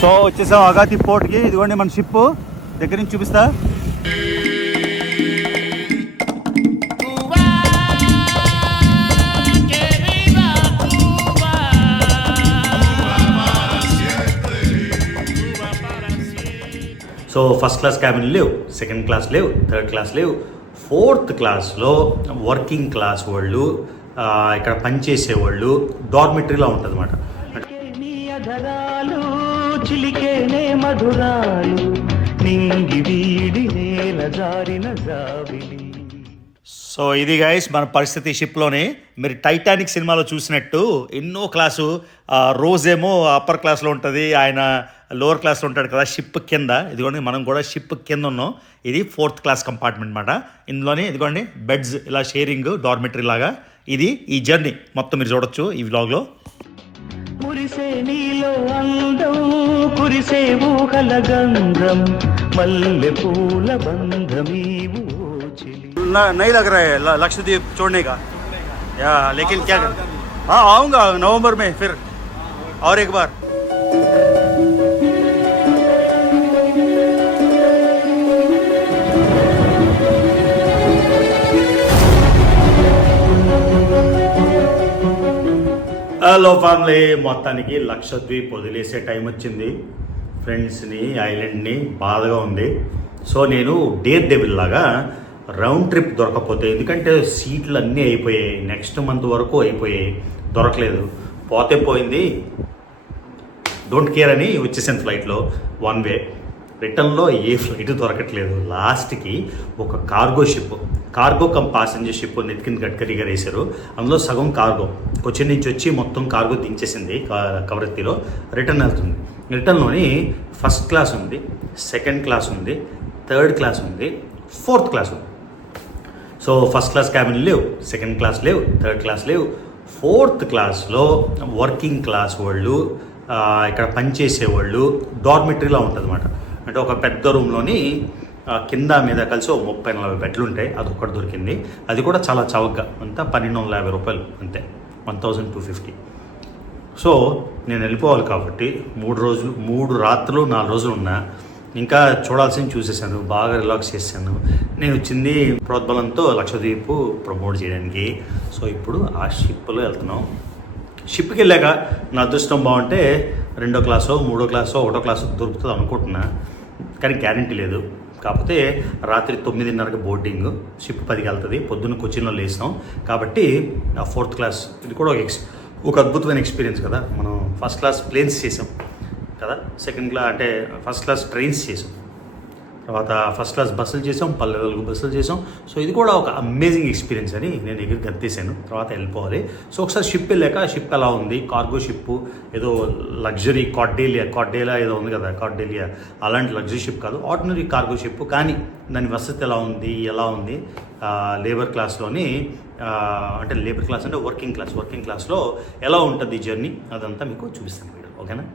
So వచ్చేసాం అగాతి పోర్ట్కి. ఇదిగోండి మన షిప్ దగ్గర నుంచి చూపిస్తా. సో ఫస్ట్ క్లాస్ క్యాబిన్ లేవు, సెకండ్ క్లాస్ లేవు, థర్డ్ క్లాస్ లేవు. ఫోర్త్ క్లాస్లో వర్కింగ్ క్లాస్ వాళ్ళు, ఇక్కడ పనిచేసేవాళ్ళు, డార్మిటరీలో ఉంటుంది అన్నమాట. సో ఇది గైస్ మన పరిస్థితి షిప్లోనే. మీరు టైటానిక్ సినిమాలో చూసినట్టు ఎన్నో క్లాసు, రోజ్ ఏమో అప్పర్ క్లాస్లో ఉంటుంది, ఆయన లోవర్ క్లాస్లో ఉంటాడు కదా షిప్ కింద. ఇదిగోండి మనం కూడా షిప్ కింద ఉన్నాం. ఇది ఫోర్త్ క్లాస్ కంపార్ట్మెంట్ అనమాట. ఇందులోనే ఇదిగోండి బెడ్స్ ఇలా షేరింగ్, డార్మిటరీ లాగా. ఇది ఈ జర్నీ మొత్తం మీరు చూడొచ్చు ఈ వ్లాగ్లో. కురిసే నీలో అందం, కురిసే ఊహల గంధం, మల్లె పూల బంధమీవు. नहीं लग रहा है लक्षद्वीप छोड़ने का या, लेकिन क्या कर, हाँ आऊँगा नवंबर में फिर और एक बार. హలో ఫ్యామిలీ, మొత్తానికి లక్షద్వీప్ వదిలేసే టైం వచ్చింది. ఫ్రెండ్స్ని, ఐలాండ్ని బాధగా ఉంది. సో నేను డేర్ డెవిల్ లాగా రౌండ్ ట్రిప్ దొరకకపోతే, ఎందుకంటే సీట్లు అన్నీ అయిపోయాయి, నెక్స్ట్ మంత్ వరకు అయిపోయాయి, దొరకలేదు. పోతే పోయింది, డోంట్ కేర్ అని వచ్చేసాను ఫ్లైట్లో. వన్ వే రిటర్న్లో ఏ ఫ్లైట్ దొరకట్లేదు. లాస్ట్కి ఒక cargo ship, cargo cum passenger ship Nitin Gadkari గారు వేశారు. అందులో సగం కార్గో కొచ్చిన్ నుంచి వచ్చి మొత్తం కార్గో దించేసింది కవరత్తిలో. రిటర్న్ వెళ్తుంది. రిటర్న్లోని ఫస్ట్ క్లాస్ ఉంది, సెకండ్ క్లాస్ ఉంది, థర్డ్ క్లాస్ ఉంది, ఫోర్త్ క్లాస్ ఉంది. సో ఫస్ట్ క్లాస్ క్యాబిన్ లేవు, సెకండ్ క్లాస్ లేవు, థర్డ్ క్లాస్ లేవు. ఫోర్త్ క్లాస్లో వర్కింగ్ క్లాస్ వాళ్ళు, ఇక్కడ పనిచేసేవాళ్ళు, డార్మిటరీలో ఉంటుంది అన్నమాట. అంటే ఒక పెద్ద రూమ్లోని కింద మీద కలిసి 30-40 బెడ్లు ఉంటాయి. అది ఒక్కటి దొరికింది. అది కూడా చాలా చౌకగా, అంతా 1250 రూపాయలు అంతే, 1250. సో నేను వెళ్ళిపోవాలి కాబట్టి 3 రాత్రులు 4 రోజులు ఉన్నా. ఇంకా చూడాల్సింది చూసేసాను, బాగా రిలాక్స్ చేశాను. నేను వచ్చింది ప్రోద్బలంతో లక్షద్వీప్ ప్రమోట్ చేయడానికి. సో ఇప్పుడు ఆ షిప్లో వెళ్తున్నాం. షిప్కి వెళ్ళాక నా అదృష్టం బాగుంటే 2వ క్లాసో 3వ క్లాసో 1వ క్లాసో దొరుకుతుంది అనుకుంటున్నా, కానీ గ్యారంటీ లేదు. కాకపోతే రాత్రి 9:30కి బోర్డింగ్, షిప్ 10కి వెళ్తుంది. పొద్దున్న కొచ్చిన్లో లేస్తాం కాబట్టి ఆ 4th క్లాస్ ఇది కూడా ఒక అద్భుతమైన ఎక్స్పీరియన్స్ కదా. మనం ఫస్ట్ క్లాస్ ప్లేన్స్ చేసాం కదా, సెకండ్ క్లాస్ అంటే ఫస్ట్ క్లాస్ ట్రైన్స్ చేసాం, తర్వాత ఫస్ట్ క్లాస్ బస్సులు చేసాం, పల్లెలకు బస్సులు చేసాం. సో ఇది కూడా ఒక అమేజింగ్ ఎక్స్పీరియన్స్ అని నేను ఎగిరి గర్తేసాను. తర్వాత వెళ్ళిపోవాలి. సో ఒకసారి షిప్ వెళ్ళాక షిప్ ఎలా ఉంది, కార్గో షిప్ ఏదో లగ్జరీ కార్డేలియా ఏదో ఉంది కదా, కార్డేలియా అలాంటి లగ్జరీ షిప్ కాదు, ఆర్డినరీ కార్గో షిప్. కానీ దాని వసతి ఎలా ఉంది లేబర్ క్లాస్లోని, అంటే లేబర్ క్లాస్ అంటే వర్కింగ్ క్లాస్లో ఎలా ఉంటుంది జర్నీ, అదంతా మీకు చూపిస్తాను వీడియో. ఓకేనా?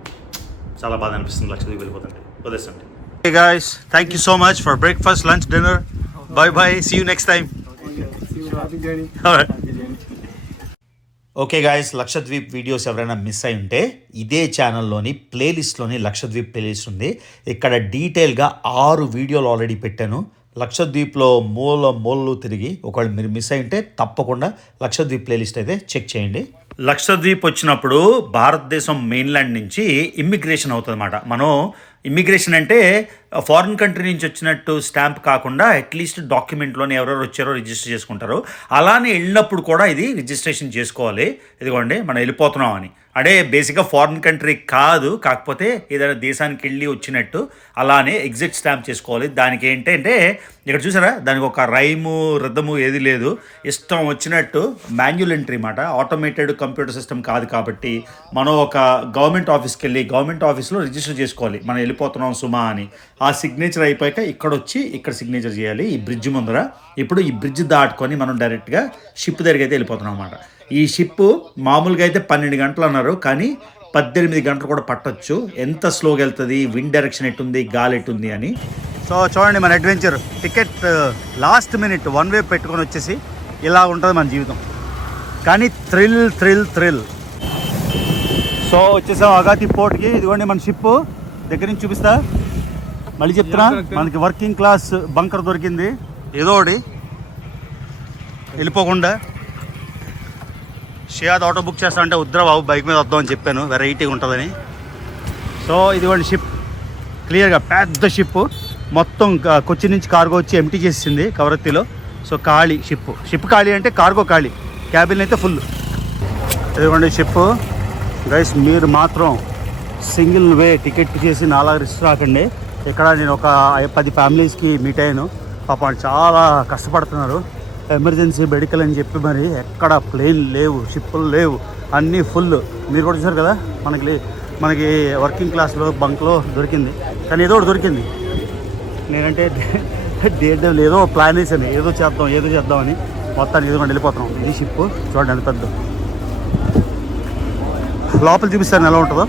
చాలా బాగా అనిపిస్తుంది లక్షద్వీప్ వెళ్ళిపోతుంటే, వదిలేస్తుంటే. Hey guys, thank you so much for breakfast, lunch, dinner. Bye bye, see you next time. See you, happy journey. Alright. Okay guys, Lakshadweep videos ఎవరైనా మిస్ అయి ఉంటే ఇదే ఛానల్లోని ప్లేలిస్ట్లోని లక్షద్వీప్ ప్లేలిస్ట్ ఉంది. ఇక్కడ డీటెయిల్గా 6 వీడియోలు ఆల్రెడీ పెట్టాను. లక్షద్వీప్లో మూలలు తిరిగి ఒకవేళ మీరు మిస్ అయి ఉంటే తప్పకుండా లక్షద్వీప్ ప్లేలిస్ట్ అయితే చెక్ చేయండి. లక్షద్వీప్ వచ్చినప్పుడు భారతదేశం మెయిన్లాండ్ నుంచి ఇమ్మిగ్రేషన్ అవుతుంది అన్నమాట. మనం ఇమ్మిగ్రేషన్ అంటే ఫారిన్ కంట్రీ నుంచి వచ్చినట్టు స్టాంప్ కాకుండా అట్లీస్ట్ డాక్యుమెంట్లోనే ఎవరెవరు వచ్చారో రిజిస్టర్ చేసుకుంటారు. అలానే వెళ్ళినప్పుడు కూడా ఇది రిజిస్ట్రేషన్ చేసుకోవాలి. ఇదిగోండి మనం వెళ్ళిపోతున్నాం అని, అంటే బేసిక్గా ఫారిన్ కంట్రీ కాదు, కాకపోతే ఏదైనా దేశానికి వెళ్ళి వచ్చినట్టు అలానే ఎగ్జిట్ స్టాంప్ చేసుకోవాలి. దానికి ఏంటంటే ఇక్కడ చూసారా, దానికి ఒక రైము రిథము ఏది లేదు, ఇష్టం వచ్చినట్టు మాన్యువల్ ఎంట్రీ అన్నమాట. ఆటోమేటెడ్ కంప్యూటర్ సిస్టమ్ కాదు కాబట్టి మనం ఒక గవర్నమెంట్ ఆఫీస్కి వెళ్ళి గవర్నమెంట్ ఆఫీస్లో రిజిస్టర్ చేసుకోవాలి, మనం వెళ్ళిపోతున్నాం సుమా అని. ఆ సిగ్నేచర్ అయిపోయాక ఇక్కడ సిగ్నేచర్ చేయాలి ఈ బ్రిడ్జ్ ముందర. ఇప్పుడు ఈ బ్రిడ్జ్ దాటుకొని మనం డైరెక్ట్గా షిప్ దగ్గరికి అయితే వెళ్ళిపోతున్నాం అన్నమాట. ఈ షిప్ మామూలుగా అయితే 12 గంటలు అన్నారు, కానీ 18 గంటలు కూడా పట్టొచ్చు. ఎంత స్లోగా వెళ్తుంది, విండ్ డైరెక్షన్ ఎట్టుంది, గాలి ఎట్టుంది అని. సో చూడండి మన అడ్వెంచర్. టికెట్ లాస్ట్ మినిట్ 1 వే పెట్టుకొని వచ్చేసి ఇలా ఉంటుంది మన జీవితం. కానీ థ్రిల్. సో వచ్చేసాం అగాతి పోర్ట్కి. ఇదిగోండి మన షిప్ దగ్గర నుంచి చూపిస్తా, మళ్ళీ చెప్తున్నా. మనకి వర్కింగ్ క్లాస్ బంకర్ దొరికింది. ఏదో ఒకటి వెళ్ళిపోకుండా. షియాద్ ఆటో బుక్ చేస్తా అంటే వద్దురా బాబు, బైక్ మీద వద్దామని చెప్పాను, వెరైటీగా ఉంటుందని. సో ఇదిగోండి షిప్, క్లియర్గా పెద్ద షిప్. మొత్తం కొచ్చి నుంచి కార్గో వచ్చి ఎంటీ చేసింది కవరత్తిలో. సో ఖాళీ షిప్ ఖాళీ అంటే కార్గో ఖాళీ, క్యాబిన్ అయితే ఫుల్. ఇదిగోండి షిప్. గైస్ మీరు మాత్రం సింగిల్ వే టికెట్ చేసి నాలా రిస్క్ రాకండి. ఇక్కడ నేను ఒక 10 ఫ్యామిలీస్కి మీట్ అయ్యాను. పాపం చాలా కష్టపడుతున్నారు. ఎమర్జెన్సీ మెడికల్ అని చెప్పి మరి ఎక్కడ ప్లేన్ లేవు, షిప్పులు లేవు, అన్నీ ఫుల్. మీరు కూడా చూసారు కదా, మనకి వర్కింగ్ క్లాస్లో బంక్లో దొరికింది. కానీ ఏదో ఒకటి దొరికింది. నేనంటే డేట్ ఏదో ప్లాన్ వేసాను, ఏదో చేద్దామని. మొత్తాన్ని ఎదుగుండి వెళ్ళిపోతాం. ఇది షిప్ చూడండి ఎంత పెద్ద. లోపల చూపిస్తాను ఎలా ఉంటుందో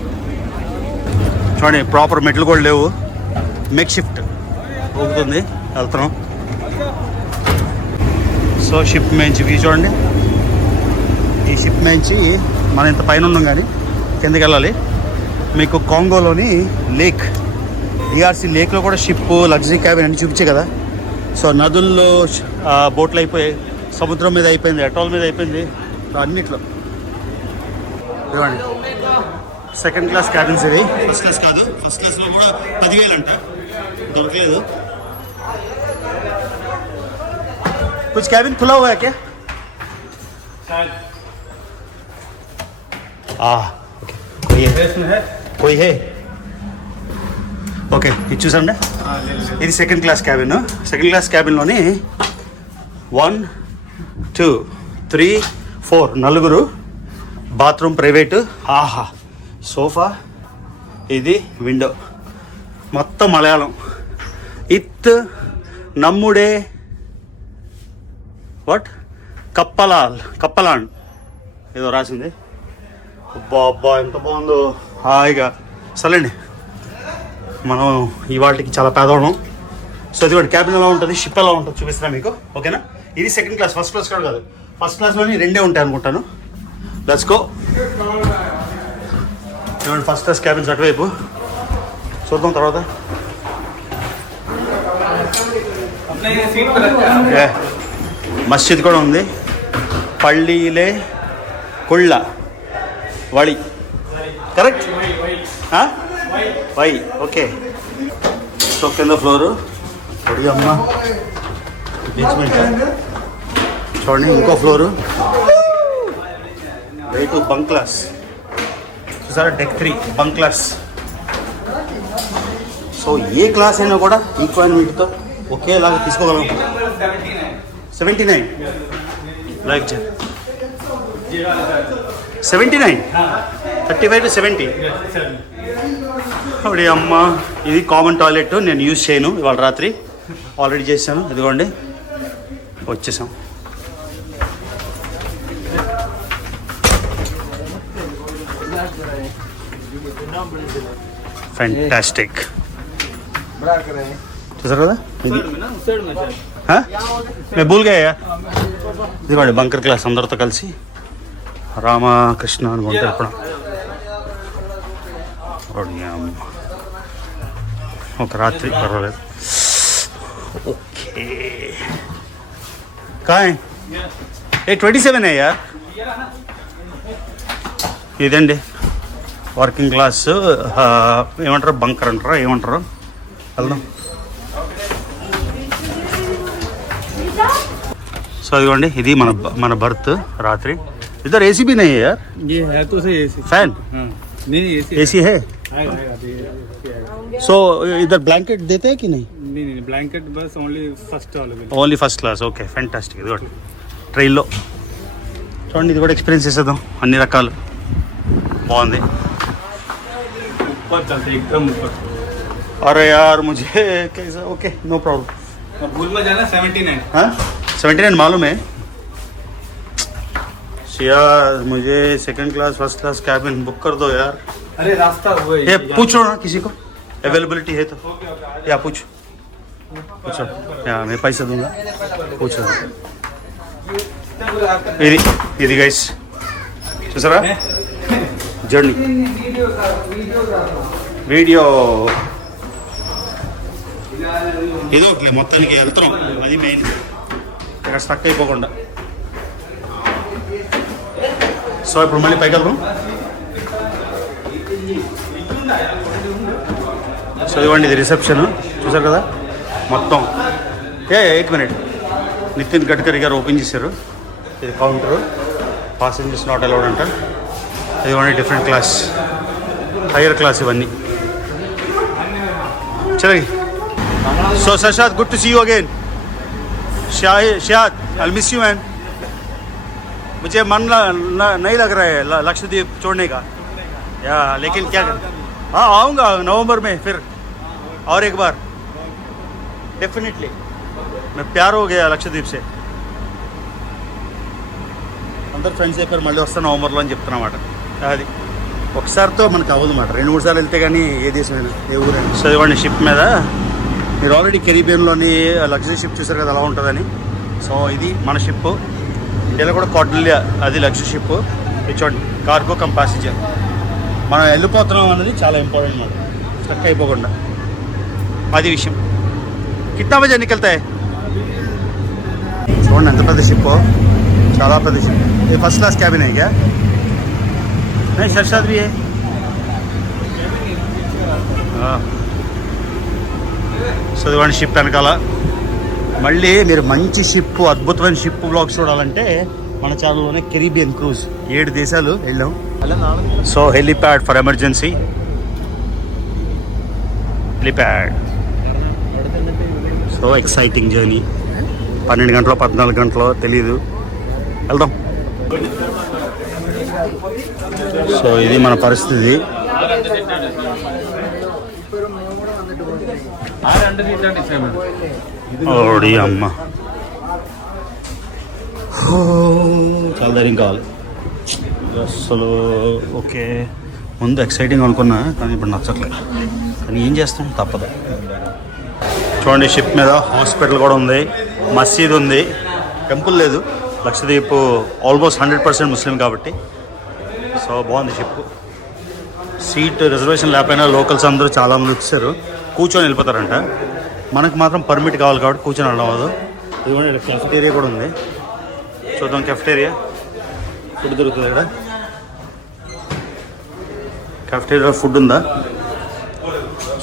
చూడండి. ప్రాపర్ మెట్లు కూడా లేవు, మేక్ షిఫ్ట్ ఊగుతుంది, వెళ్తున్నాం. సో షిప్ మేంచి వ్యూ చూడండి. ఈ షిప్ మేంచి మనం ఇంత పైన ఉన్నాం కానీ కిందకి వెళ్ళాలి. మీకు కాంగోలోని లేక్, డిఆర్సీ లేక్లో కూడా షిప్, లగ్జరీ క్యాబిన్ అన్ని చూపించే కదా. సో నదుల్లో బోట్లు అయిపోయాయి, సముద్రం మీద అయిపోయింది, అటాల్ మీద అయిపోయింది, అన్నిట్లో. ఇవ్వండి సెకండ్ క్లాస్ క్యాబిన్స్ ఇవి. ఫస్ట్ క్లాస్ కాదు, ఫస్ట్ క్లాస్లో కూడా 10,000 అంట, దొరకలేదు. कुछ कैबिन खुला हुआ है क्या? कोई है ఓకే. ఇది చూసండి, ఇది second class cabin. Second class క్యాబిన్లోని 1, 2, 3, 4 4 బాత్రూమ్ ప్రైవేటు. ఆహా, సోఫా, ఇది విండో, మొత్తం మలయాళం. ఇత్ నమ్ముడే వాట్ కప్పలాండ్ ఏదో రాసింది. అబ్బా ఎంత బాగుందో, హాయిగా. సరేండి, మనం ఇవాటికి చాలా పేదవాళ్ళం. సో ఇది కూడా క్యాబిన్ ఎలా ఉంటుంది, షిప్ ఎలా ఉంటుంది చూపిస్తున్నా మీకు, ఓకేనా? ఇది సెకండ్ క్లాస్, ఫస్ట్ క్లాస్ కూడా కాదు. ఫస్ట్ క్లాస్లోని 2 ఉంటాయి అనుకుంటాను. Let's go. చూడండి ఫస్ట్ క్లాస్ క్యాబిన్స్ అటువైపు, చూద్దాం తర్వాత. మస్జిద్ కూడా ఉంది. పల్లీలే కుళ్ళ వడి, కరెక్ట్? Why, okay. సో కింద ఫ్లోరు ఒడి అమ్మ బేస్మెంట్ చూడండి. ఇంకో ఫ్లోరు రైట్ బంక్ క్లాస్ చూసారా, డెక్ 3 బంక్ క్లాస్. సో ఏ క్లాస్ అయినా కూడా ఈక్వాలిటీతో ఒకేలాగా తీసుకోగలం. 79 లైక్ 79 35 to 70. అప్పుడు అమ్మ, ఇది కామన్ టాయిలెట్. నేను యూజ్ చేయను, ఇవాళ రాత్రి ఆల్రెడీ చేశాను. ఇదిగోండి వచ్చేసాం. ఫ్యాంటాస్టిక్ చూసారు కదా. మేము భూల్ గయా. ఇదిగోండి బంకర్ క్లాస్ అందరితో కలిసి రామకృష్ణ అనుకుంటే ఇప్పుడు ఒక రాత్రి పర్వాలేదు. ఓకే కాయ్ 27 అయ్యా. ఇదండి వర్కింగ్ క్లాస్, ఏమంటారు బంకర్ అంటారా ఏమంటారు, వెళ్దాం. సో ఇదిగోండి ఇది మన బర్త్ రాత్రి. इधर एसी भी नहीं है यार, ये है तो सही एसी फैन नहीं एसी है. सो इधर ब्लैंकेट देते हैं कि नहीं? नहीं ब्लैंकेट बस only first class. Okay fantastic. ఇది కూడా ట్రైన్లో చూడండి, ఇది కూడా ఎక్స్పీరియన్స్ చేసేద్దాం. అన్ని రకాలు బాగుంది. अरे यार मुझे कैसा, ओके नो प्रॉब्लम. भूल में जाना 79. हाँ 79 मालूम है. यार मुझे second class first class cabin book कर दो यार. अरे रास्ता हुआ ये पूछो ना किसी को, अवेलेबिलिटी है तो. या पूछो या मैं पैसा दूंगा, पूछो. ఇది గైస్ చూసారా జర్నీ. వీడియో ఏదో ఒకటి మొత్తానికి వెళ్తాం, అది మెయిన్. ఇక్కడ స్టక్ అయిపోకుండా. సో ఇప్పుడు మళ్ళీ పైకి వెళ్దాం. సో ఇవ్వండి, ఇది రిసెప్షన్ చూసారు కదా మొత్తం. 1 minute, నితిన్ గడ్కరీ గారు ఓపెన్ చేశారు. ఇది కౌంటరు, పాసెంజర్స్ నాట్ అలౌడ్ అంట. ఇదివ్వండి డిఫరెంట్ క్లాస్, హైయర్ క్లాస్ ఇవన్నీ. చలో. సో శశాద్, good to see you again. शायद आई मिस यू मैन. मुझे मन नहीं लग रहा है लक्षद्वीप छोड़ने का. या लेकिन क्या, हाँ आऊँगा नवंबर में फिर और एक बार डेफिनेटली. मैं प्यार हो गया लक्षद्वीप से. అందరు ఫ్రెండ్స్ అయిపోయారు, మళ్ళీ వస్తాను నవంబర్లో అని చెప్తున్నమాట. అది ఒకసారితో మనకు అవ్వదు అన్నమాట, 2-3 సార్లు వెళ్తే కానీ ఏ దేశమైనా ఏ ఊరైనా. సో ఇవ్వండి షిప్ మీద, మీరు ఆల్రెడీ కెరీబియన్లోని లగ్జరీ షిప్ చూసారు కదా, అలా ఉంటుందని. సో ఇది మన షిప్. ఇండియాలో కూడా కార్డిలియా, అది లగ్జరీ షిప్. ఇది చూడండి, కార్గో కమ్ ప్యాసింజర్. మనం వెళ్ళిపోతున్నాం అన్నది చాలా ఇంపార్టెంట్ అన్నమాట, స్టక్ అయిపోకుండా. అది విషయం. కిట్నా బజే నికల్తాయి. చూడండి ఎంత పెద్ద షిప్, చాలా పెద్ద షిప్. ఇది ఫస్ట్ క్లాస్ క్యాబిన్ है क्या? नहीं शर्षाद भी है. సో ఇవ్వండి షిప్ వెనకాల. మళ్ళీ మీరు మంచి షిప్, అద్భుతమైన షిప్ బ్లాగ్స్ చూడాలంటే మన ఛానల్లోనే కెరీబియన్ క్రూజ్ 7 దేశాలు వెళ్ళాం. So helipad for emergency, helipad. So exciting journey. 12 గంటలో 14 గంటలో తెలీదు, వెళ్దాం. సో ఇది మన పరిస్థితి. ఓడి అమ్మ, చాలా ధైర్యం కావాలి అసలు. ఓకే, ముందు ఎక్సైటింగ్ అనుకున్నా కానీ ఇప్పుడు నచ్చట్లేదు, కానీ ఏం చేస్తాం, తప్పదు. చూడండి షిప్ మీద హాస్పిటల్ కూడా ఉంది, మసీద్ ఉంది, టెంపుల్ లేదు. లక్షద్వీప్ ఆల్మోస్ట్ 100% ముస్లిం కాబట్టి. సో బాగుంది షిప్. సీట్ రిజర్వేషన్ లేకపోయినా లోకల్స్ అందరూ చాలామంది వచ్చారు, కూర్చొని వెళ్ళిపోతారంట. మనకు మాత్రం పర్మిట్ కావాలి కాబట్టి కూర్చొని వెళ్ళడం అవ్వదు. ఇదిగోండి కెఫ్టేరియా కూడా ఉంది, చూద్దాం. కెఫ్టేరియా ఫుడ్ దొరుకుతుంది ఇక్కడ. కెఫ్టేరియా ఫుడ్ ఉందా?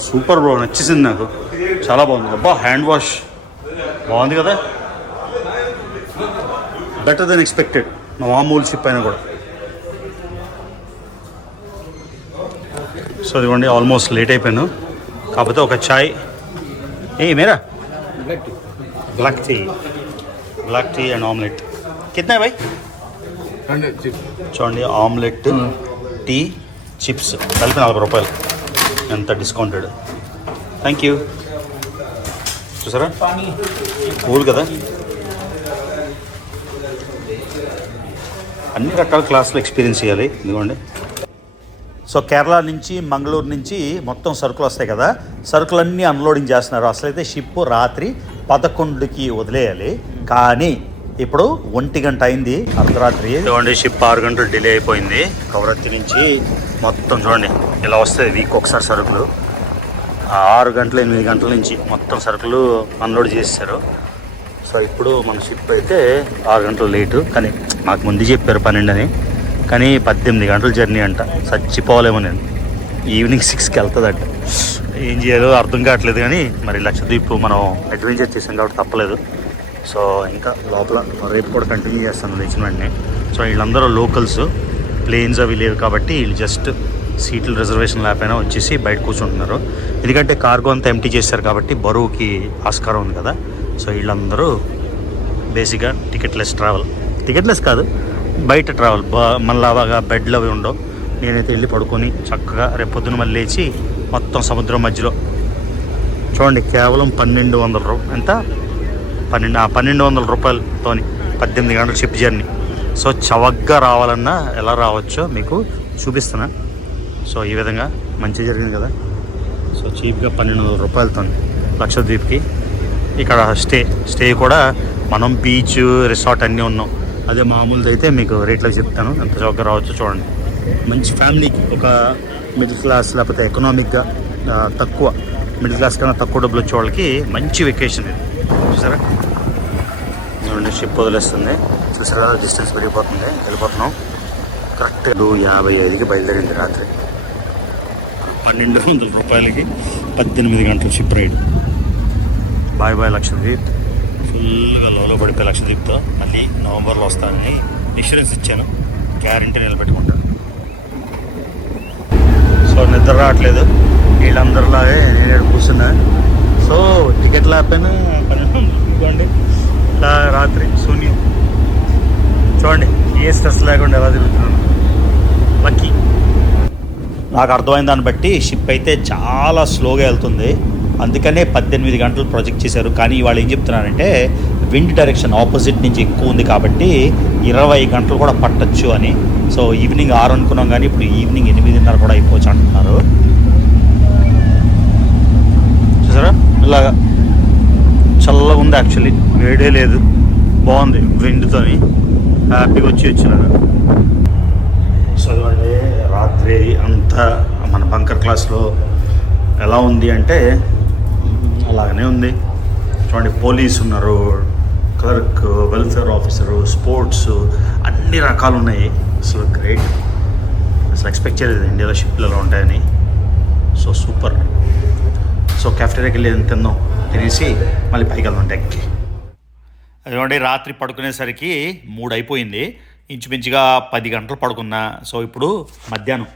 సూపర్ బ్రో, నచ్చేసింది నాకు, చాలా బాగుంది. అబ్బా హ్యాండ్ వాష్ బాగుంది కదా, బెటర్ దెన్ ఎక్స్పెక్టెడ్. మామూలు షిప్ అయినా కూడా. సో ఇదిగోండి ఆల్మోస్ట్ లేట్ అయిపోయాను, కాకపోతే ఒక చాయ్. ఏ మేరా బ్లాక్ టీ అండ్ ఆమ్లెట్. కిतना है भाई? చూడండి ఆమ్లెట్, టీ, చిప్స్ కలిపి 40 రూపాయలు. ఎంత డిస్కౌంటెడ్. Thank you. చూసారా కూల్ కదా. అన్ని రకాల క్లాసులు ఎక్స్పీరియన్స్ చేయాలి. ఇదిగోండి. సో కేరళ నుంచి, మంగళూరు నుంచి మొత్తం సరుకులు వస్తాయి కదా, సరుకులన్నీ అన్లోడింగ్ చేస్తున్నారు. అసలైతే షిప్ రాత్రి 11కి వదిలేయాలి, కానీ ఇప్పుడు 1 గంట అయింది, అర్ధరాత్రి. చూడండి షిప్ 6 గంటలు డిలే అయిపోయింది. కవరత్తి నుంచి మొత్తం చూడండి ఇలా వస్తుంది వీక్ ఒకసారి సరుకులు. 6 గంటలు 8 గంటల నుంచి మొత్తం సరుకులు అన్లోడ్ చేశారు. సో ఇప్పుడు మన షిప్ అయితే 6 గంటలు లేటు, కానీ మాకు ముందు చెప్పారు 12 అని, కానీ 18 గంటల జర్నీ అంట. చచ్చిపోవాలేమో నేను. ఈవినింగ్ 6కి వెళ్తుందంట. ఏం చేయాలో అర్థం కావట్లేదు, కానీ మరి లక్షద్వీప్ మనం అడ్వెంచర్ చేసాం కాబట్టి తప్పలేదు. సో ఇంకా లోపల రేపు కూడా కంటిన్యూ చేస్తాను లేచిన వెంటనే. సో వీళ్ళందరూ లోకల్స్, ప్లేన్స్ అవి లేవు కాబట్టి వీళ్ళు జస్ట్ సీట్లు రిజర్వేషన్ లేకపోయినా వచ్చేసి బయట కూర్చుంటున్నారు. ఎందుకంటే కార్గో అంతా ఎంటీ చేశారు కాబట్టి బరువుకి ఆస్కారం ఉంది కదా. సో వీళ్ళందరూ బేసిక్గా టికెట్లెస్ ట్రావెల్, టికెట్లెస్ కాదు బయట ట్రావెల్. మళ్ళాగా బెడ్లు అవి ఉండవు. నేనైతే వెళ్ళి పడుకొని చక్కగా రేపు పొద్దున మళ్ళీ లేచి మొత్తం సముద్రం మధ్యలో. చూడండి కేవలం 1200 రూపాయలు, ఎంత 1200 రూపాయలతోని 18 గంటల షిప్ జర్నీ. సో చవగ్గా రావాలన్నా ఎలా రావచ్చో మీకు చూపిస్తున్నా. సో ఈ విధంగా మంచి జరిగింది కదా. సో చీప్గా 1200 రూపాయలతో లక్షద్వీప్కి. ఇక్కడ స్టే కూడా మనం బీచ్, రిసార్ట్ అన్నీ ఉన్నాం. అదే మామూలుది అయితే మీకు రేట్లకు చెప్తాను ఎంత చౌకగా రావచ్చో చూడండి. మంచి ఫ్యామిలీకి, ఒక మిడిల్ క్లాస్ లేకపోతే ఎకనామిక్గా తక్కువ, మిడిల్ క్లాస్ కన్నా తక్కువ డబ్బులు వచ్చే వాళ్ళకి మంచి వెకేషన్ ఇది. చూసారా, షిప్ వదిలేస్తుంది. చూసారా, డిస్టెన్స్ పెరిగిపోతుంది. వెళ్ళిపోతున్నాం. కరెక్ట్ 55కి బయలుదేరింది రాత్రి. 1200 రూపాయలకి 18 గంటల ship ride. Bye bye Lakshadweep. ఫుల్గా లోలో పడిపోయి లక్షద్వీప్తో మళ్ళీ నవంబర్లో వస్తానని ఇన్సూరెన్స్ ఇచ్చాను. గ్యారంటీ నిలబెట్టుకుంటాను. సో నిద్ర రావట్లేదు, వీళ్ళందరిలాగే నేను కూర్చున్నా. సో టికెట్లు ఆపాను, 12 ఇవ్వండి. ఇలా రాత్రి శూన్యం. చూడండి, ఏ స్ట్రెస్ లేకుండా ఎలా తిరుగుతున్నాను. లక్కీ. నాకు అర్థమైన దాన్ని బట్టి షిప్ అయితే చాలా స్లోగా వెళ్తుంది, అందుకనే 18 గంటలు ప్రొజెక్ట్ చేశారు. కానీ వాళ్ళు ఏం చెప్తున్నారంటే విండ్ డైరెక్షన్ ఆపోజిట్ నుంచి ఎక్కువ ఉంది కాబట్టి 20 గంటలు కూడా పట్టచ్చు అని. సో ఈవినింగ్ 6 అనుకున్నాం, కానీ ఇప్పుడు ఈవినింగ్ 8:30 కూడా అయిపోవచ్చు అంటున్నారు. చూసారా, ఇలాగా చల్లగా ఉంది. యాక్చువల్లీ వేడే లేదు, బాగుంది. విండ్తోని హ్యాపీగా వచ్చినారు. చదవండి, రాత్రి అంతా మన బంకర్ క్లాస్లో ఎలా ఉంది అంటే అలాగనే ఉంది. చూడండి, పోలీసు ఉన్నారు, క్లర్క్, వెల్ఫేర్ ఆఫీసరు, స్పోర్ట్స్, అన్ని రకాలు ఉన్నాయి. అసలు గ్రేట్. అసలు ఎక్స్పెక్ట్ చేయలేదు ఇండియాలో షిప్లు ఎలా ఉంటాయని. So super. సో క్యాఫ్టేరియాకి వెళ్ళి తిందాం, తినేసి మళ్ళీ పైకి వెళ్దాం డెక్కి. అదిగోండి, రాత్రి పడుకునేసరికి 3 అయిపోయింది. ఇంచుమించుగా 10 గంటలు పడుకున్నా. సో ఇప్పుడు మధ్యాహ్నం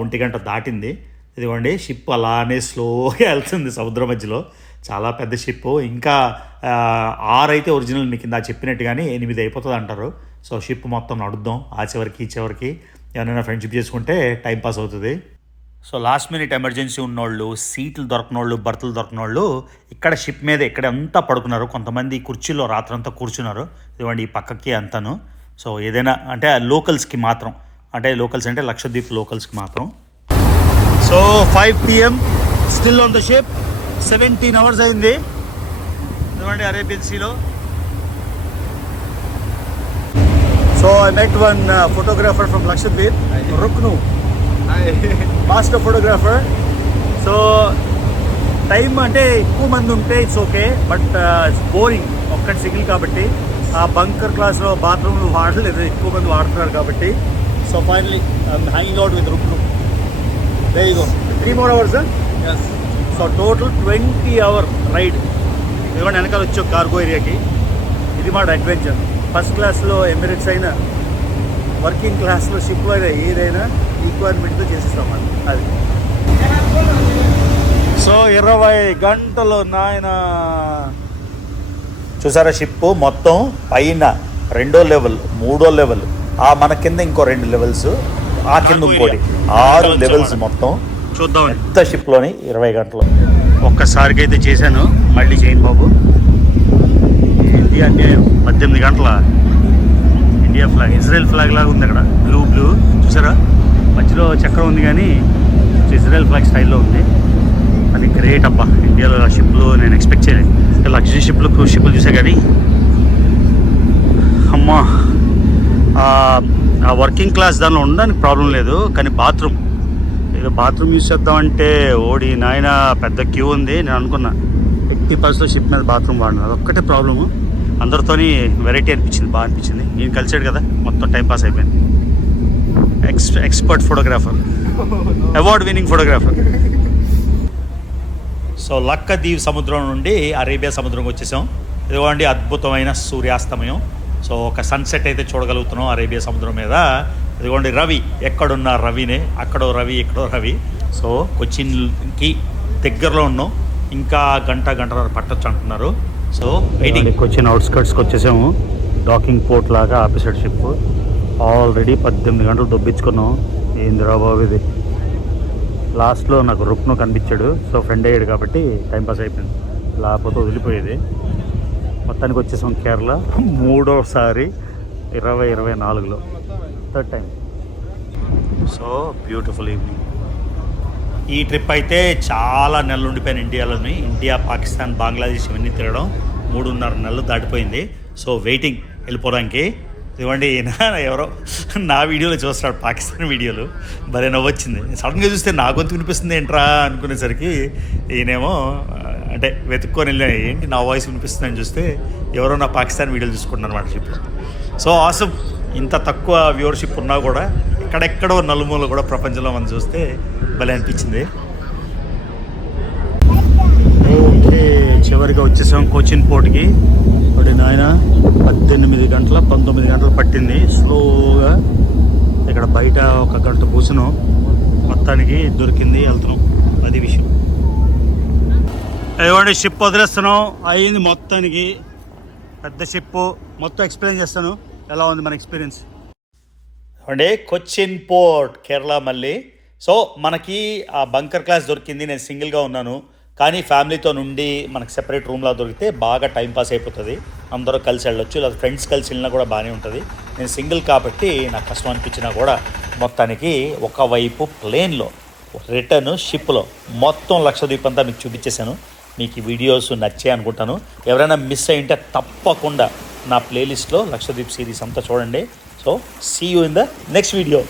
1 గంట దాటింది. ఇదిగోండి, షిప్ అలానే స్లోగా వెళ్తుంది సముద్రం మధ్యలో. చాలా పెద్ద షిప్. ఇంకా 6 అయితే ఒరిజినల్, మీకు ఇందా చెప్పినట్టుగానే 8 అయిపోతుంది అంటారు. సో షిప్ మొత్తం నడుద్దాం, ఆ చివరికి ఈ చివరికి. ఎవరైనా ఫ్రెండ్షిప్ చేసుకుంటే టైంపాస్ అవుతుంది. సో లాస్ట్ మినిట్ ఎమర్జెన్సీ ఉన్నోళ్ళు, సీట్లు దొరకనోళ్ళు, బర్తులు దొరకనోళ్ళు ఇక్కడ షిప్ మీద ఇక్కడంతా పడుకున్నారు. కొంతమంది కుర్చీలో రాత్రంతా కూర్చున్నారు. ఇదిగోండి, ఈ పక్కకి అంతాను. సో ఏదైనా అంటే లోకల్స్కి మాత్రం, అంటే లోకల్స్ అంటే లక్షద్వీప్ లోకల్స్కి మాత్రం. So 5 PM still on the ship. 17 hours అయింది. ఇదిగోండి అరేబియన్ సీలో. So I met one photographer from Lakshadweep, Ruknu, master photographer. So time అంటే ఎక్కువ మంది ఉంటే it's okay, but it's boring. ఒక్కటి సింగిల్ కాబట్టి ఆ బంకర్ క్లాస్లో బాత్రూమ్లు వాడలేదు, ఎక్కువ మంది వాడుతున్నారు కాబట్టి. So finally I'm hanging out with Ruknu. There you go. 3 more hours. Yes. So total 20 hour ride. ఇదిగోండి వెనకాల వచ్చే కార్గో ఏరియాకి. ఇది మాట అడ్వెంచర్. ఫస్ట్ క్లాస్లో ఎమిరేట్స్ అయినా, వర్కింగ్ క్లాస్లో షిప్ అయినా, ఏదైనా ఈక్వైర్మెంట్తో చేసేస్తాం అది. సో 20 గంటలు నాయన. చూసారా, షిప్ మొత్తం పైన 2వ లెవెల్, 3వ లెవెల్, ఆ మన కింద ఇంకో 2 levels, ఆ కింద ఇంకోటి, 6 levels మొత్తం. చూద్దాం ఎంత షిప్లోని 20 గంటలు. ఒక్కసారికి అయితే చేశాను, మళ్ళీ చేయను బాబు. ఏంటి అంటే 18 గంటల ఇండియా ఫ్లాగ్, ఇజ్రాయెల్ ఫ్లాగ్ లాగా ఉంది అక్కడ. బ్లూ చూసారా, మధ్యలో చక్రం ఉంది కానీ ఇజ్రాయెల్ ఫ్లాగ్ స్టైల్లో ఉంది. అది గ్రేట్ అబ్బా. ఇండియాలో షిప్లు నేను ఎక్స్పెక్ట్ చేయలేదు. లగ్జరీ షిప్లు, క్రూజ్ షిప్లు చూసా కానీ అమ్మా, ఆ వర్కింగ్ క్లాస్ దానిలో ఉండడానికి ప్రాబ్లం లేదు, కానీ బాత్రూమ్, ఏదో బాత్రూమ్ యూజ్ చేద్దామంటే ఓడి నాయన పెద్ద క్యూ ఉంది. నేను అనుకున్నా 80% షిప్ మీద బాత్రూమ్ వాడిన, అదొక్కటే ప్రాబ్లము. అందరితోని వెరైటీ అనిపించింది, బాగా అనిపించింది. నేను కలిసాడు కదా, మొత్తం టైంపాస్ అయిపోయింది. Expert photographer, award winning photographer. So Laccadive సముద్రం నుండి అరేబియా సముద్రంకి వచ్చేసాం. ఇదిగోండి అద్భుతమైన సూర్యాస్తమయం. సో ఒక సన్సెట్ అయితే చూడగలుగుతున్నాం అరేబియా సముద్రం మీద. ఇదిగోండి రవి, ఎక్కడున్న రవినే, అక్కడో రవి, ఇక్కడో రవి. సో కొచ్చిన్కి దగ్గరలో ఉన్నాం, ఇంకా గంటన్నర పట్టొచ్చు అంటున్నారు. So waiting. కొచ్చిన్ అవుట్స్కర్ట్స్కి వచ్చేసాము. డాకింగ్ పోర్ట్ లాగా ఆపోజిట్ షిప్. ఆల్రెడీ 18 గంటలు దొబ్బించుకున్నాం. ఏందిరా బాబు ఇది. లాస్ట్లో నాకు రుక్ను కనిపించాడు, సో ఫ్రెండ్ అయ్యాడు కాబట్టి టైంపాస్ అయిపోయింది, లేకపోతే వదిలిపోయేది. మొత్తానికి వచ్చేసాం కేరళ. 3వసారి 2024లో, 3rd time. So beautiful evening. ఈ ట్రిప్ అయితే చాలా నెలలు ఉండిపోయాను ఇండియాలోని. ఇండియా, పాకిస్తాన్, బంగ్లాదేశ్ ఇవన్నీ తిరగడం 3.5 నెలలు దాటిపోయింది. సో వెయిటింగ్ వెళ్ళిపోవడానికి. ఇవ్వండి ఈయన ఎవరో నా వీడియోలో చూస్తున్నాడు, పాకిస్తాన్ వీడియోలు. భలే నవ్వొచ్చింది. సడన్గా చూస్తే నా గొంతు వినిపిస్తుంది ఏంట్రా అనుకునేసరికి ఈయనేమో అంటే వెతుక్కొని వెళ్ళా, ఏంటి నా వాయిస్ వినిపిస్తుందని చూస్తే ఎవరో నా పాకిస్తాన్ వీడియోలు చూసుకుంటున్నారు అనమాట షిప్లో. సో ఆసమ్, ఇంత తక్కువ వ్యూవర్షిప్ ఉన్నా కూడా ఎక్కడెక్కడో నలుమూల కూడా ప్రపంచంలో మనం చూస్తే భలే అనిపించింది. ఓకే, చివరిగా వచ్చేసాం కోచిన్ పోర్ట్కి. ఒకటి నాయన 18 గంటల 19 గంటలు పట్టింది స్లోగా. ఇక్కడ బయట 1 గంట కూర్చున్నాం, మొత్తానికి దొరికింది, వెళ్తున్నాం. అది విషయం. ఏమంటే షిప్ వదిలేస్తున్నాం, అయింది మొత్తానికి. పెద్ద షిప్, మొత్తం ఎక్స్ప్లెయిన్ చేస్తాను ఎలా ఉంది మన ఎక్స్పీరియన్స్. అంటే కొచ్చిన్ పోర్ట్ కేరళ మళ్ళీ. సో మనకి ఆ బంకర్ క్లాస్ దొరికింది. నేను సింగిల్గా ఉన్నాను, కానీ ఫ్యామిలీతో నుండి మనకి సెపరేట్ రూమ్లో దొరికితే బాగా టైంపాస్ అయిపోతుంది. అందరూ కలిసి వెళ్ళొచ్చు, లేదా ఫ్రెండ్స్ కలిసి వెళ్ళినా కూడా బాగానే ఉంటుంది. నేను సింగిల్ కాబట్టి నాకు కష్టం అనిపించినా కూడా మొత్తానికి ఒకవైపు ప్లేన్లో, రిటర్న్ షిప్లో మొత్తం లక్షద్వీప్ అంతా మీకు చూపించేశాను. మీకు ఈ వీడియోస్ నచ్చాయి అనుకుంటాను. ఎవరైనా మిస్ అయ్యింటే తప్పకుండా నా ప్లేలిస్ట్లో లక్షద్వీప్ సిరీస్ అంతా చూడండి. So see you in the next video.